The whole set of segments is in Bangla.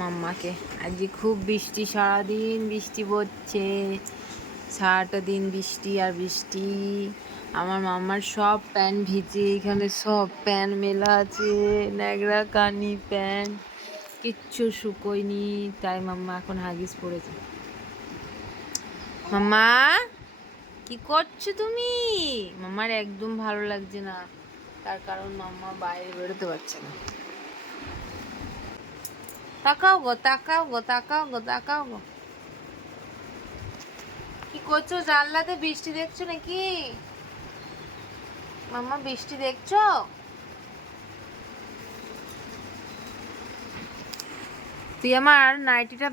মাম্মাকে আজকে খুব বৃষ্টি, সারাদিন বৃষ্টি পড়ছে, সারাটা দিন বৃষ্টি আর বৃষ্টি। আমার মাম্মার সব প্যান্ট ভিজে, এখানে সব প্যান্ট মেলা আছে, ন্যাংরা কানি প্যান্ট, কিচ্ছু শুকোয়নি, তাই মাম্মা এখন হাগিস পড়েছে। মাম্মা কি করছো তুমি? মাম্মার একদম ভালো লাগছে না, তার কারণ মাম্মা বাইরে বেরোতে পারছে না। তাকাও গো, তাকাও গো, তাকাও গো, তাকাও গো। কি করছো? জানলাতে বৃষ্টি দেখছো নাকি? মাম্মা বৃষ্টি দেখছো? তুই আমার নাইটিটা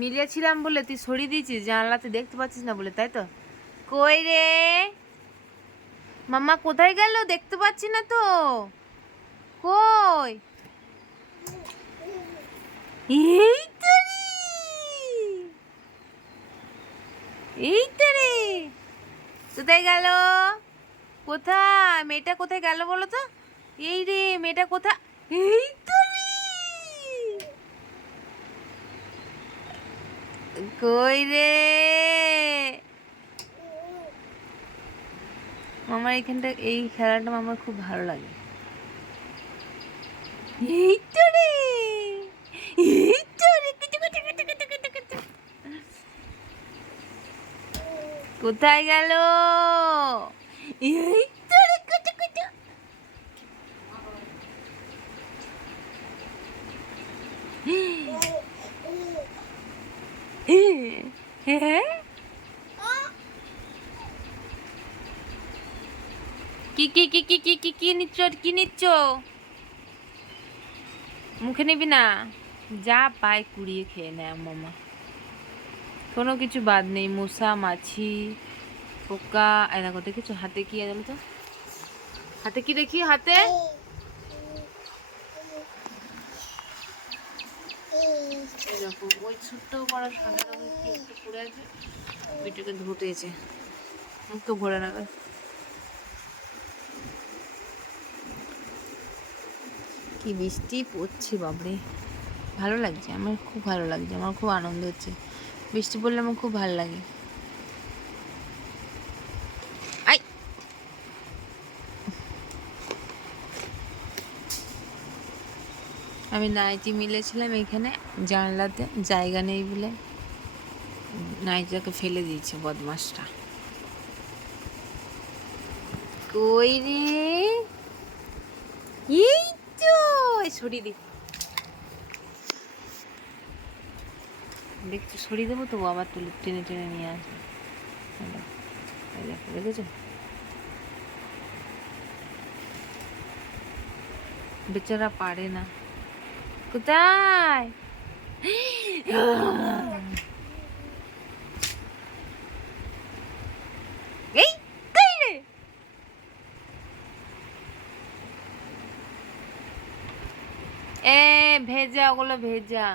মিলিয়েছিলাম বলে তুই সরিয়ে দিয়েছিস, জানলাতে দেখতে পাচ্ছিস না বলে, তাই তো? কই রে মাম্মা, কোথায় গেল? দেখতে পাচ্ছি না তো। কই? এই তো রে, এই তো রে, কোথায় গেল? কোথায় মেয়েটা, কোথায় গেল বলো তো? এই রে মেয়েটা কোথায়? এই তো রে, কই রে? মামার এখানটা, এই খেলাটা আমার খুব ভালো লাগে। এই তো রে, এই তো রে, কোথায় গেল? এই তো রে, হ্যাঁ, কি কি কি কি কি কি কি নিচ্ছ? কি নিচ্ছ? মুখে নিবি না, যা পায় কুড়িয়ে খেয়ে নেয় মামা, কোনো কিছু বাদ নেই। মশা, মাছি, পোকা, এই দেখো দেখেছো হাতে কি আছে তো? হাতে কি দেখি? হাতে এরকম ওই ছোট্ট বড় সাদা রঙের কি একটা পড়ে আছে, ওইটাকে ধুতেছে, মুখ তো ভরে না। কি বৃষ্টি পড়ছে বাবরে, ভালো লাগছে, আমার খুব ভালো লাগছে, আমার খুব আনন্দ হচ্ছে। বৃষ্টি পড়লে আমার খুব ভালো লাগে। আই, আমি নাইটি মিলেছিলাম এখানে, জানলাতে জায়গা নেই বলে নাইটিটাকে ফেলে দিয়েছে বদমাসটা। কই রে? এই তো, সরিয়ে দি, দেখছো সরিয়ে দেবো তো, আবার তুলে টেনে টেনে নিয়ে আসবে। দেখেছো বেচারা পারে না। কোথায়? এই কই রে? এ ভেজা, ওগুলো ভেজা।